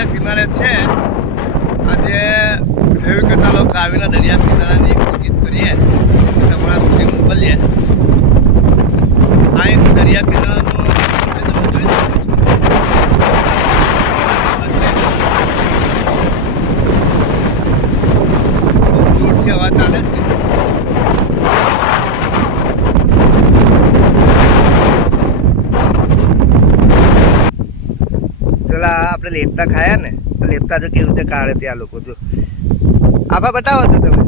દરિયા કિનારે છે. આજે થયું કે ચાલો કાવીના દરિયા કિનારાની વિઝિટ કરીએ. તમારા સુધી મોકલીએ. આ એક દરિયા કિનારાનો. જોરથી હવા ચાલે છે. પેલા આપણે લેપતા ખાયા ને લેપતા જો કેવી રીતે કાઢે ત્યાં લોકો જો. આભા બતાવો તો તમે.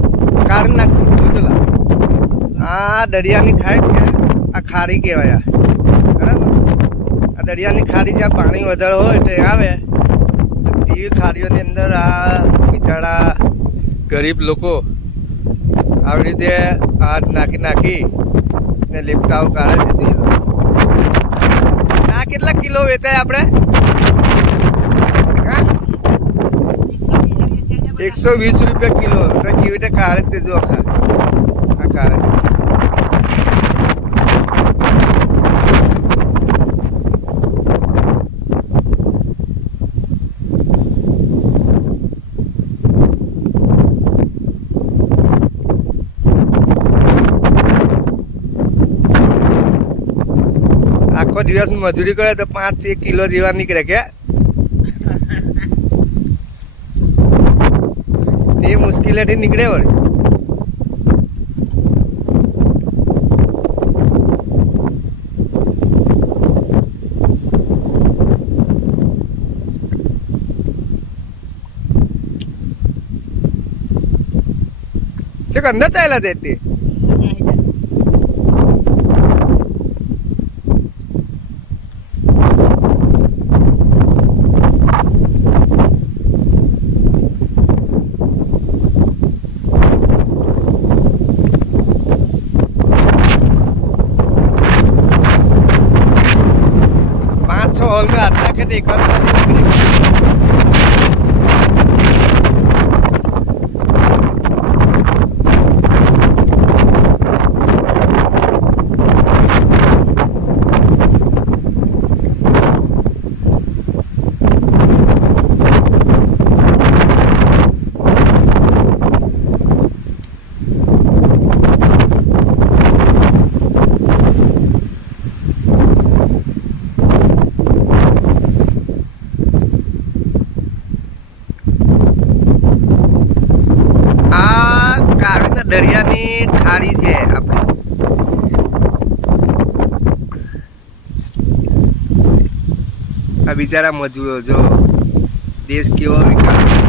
કાઢી નાખ જો પેલા. આ દરિયાની ખાય છે, આ ખારી કહેવાય બરાબર? આ દરિયાની ખારી જ્યાં પાણી વધારે હોય એટલે આવે. એવી ખાડીઓની અંદર આ બિચારા ગરીબ લોકો આવી રીતે હાથ નાખી નાખી ને લેપટાઓ કાઢે છે આ કેટલા કિલો વેચાય આપણે? એકસો વીસ રૂપિયા કિલો. કેવી રીતે કાળે તે જો આ કાળે આખો દિવસ મજૂરી કરે તો પાંચ એક કિલો જેવા નીકળે કે? એ મુશ્કેલીથી નીકળે વળી છે કે અંદર ચાલ્યા सोहल में अच्छा के देखा દરિયાની ખાડી છે આપણી. આ બિચારા મજૂરો જો દેશ કેવો વિકાસ